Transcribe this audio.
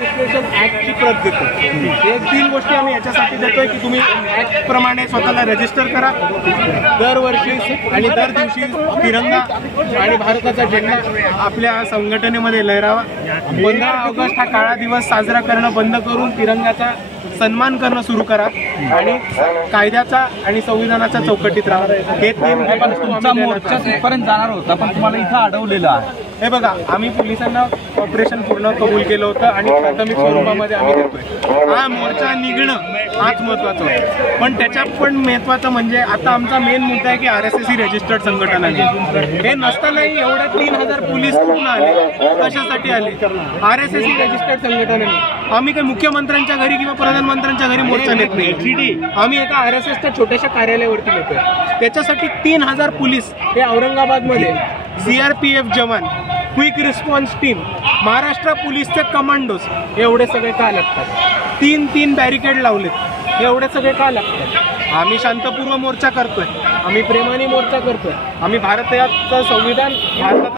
Registration ऍक्टची प्रत देतो। हे 3 गोष्टी आम्ही याच्यासाठी देतोय की तुम्ही ऍक्ट प्रमाणे स्वतःला रजिस्टर करा, दरवर्षी आणि दर दिवशी तिरंगा आणि भारताचा झेंडा आपल्या संघटनेमध्ये लहरावा। 15 ऑगस्ट हा काळा दिवस साजरा करणं बंद करून तिरंगाचा सन्मान करणं सुरू करा आणि कायद्याचा आणि संविधानाच्या चौकटीत राहा। हे 3 तुमचा मोर्चा तिथपर्यंत जाणार होता पण तुम्हाला इथं अडवलेलं आहे। हे बघा, आम्ही पोलिसांना ऑपरेशन पूर्ण कबूल केलं होतं आणि प्राथमिक स्वरूपामध्ये आम्ही देतोय। हा मोर्चा निघणं हाच महत्त्वाचं होतं, पण त्याच्यात पण महत्त्वाचं म्हणजे आता आमचा मेन मुद्दा आहे की RSS ही रजिस्टर्ड संघटना नाही। हे नसतानाही एवढ्या 3000 पोलीस कुठून आले, कशासाठी आले? RSS ही रजिस्टर्ड संघटना नाही। आम्ही काही मुख्यमंत्र्यांच्या घरी किंवा प्रधानमंत्र्यांच्या घरी मोर्चा नेत नाही, आम्ही एका RSSच्या छोट्याशा कार्यालयावरती नेतोय। त्याच्यासाठी 3000 पोलीस हे औरंगाबादमध्ये CRPF जवान, क्विक रिस्पॉन्स टीम, महाराष्ट्र पोलीसचे कमांडोज एवढे सगळे का लागतात? 3 बॅरिकेड लावलेत, एवढे सगळे का लागतात? आम्ही शांतपूर्व मोर्चा करतोय, आम्ही प्रेमाने मोर्चा करतोय, आम्ही भारताचं संविधान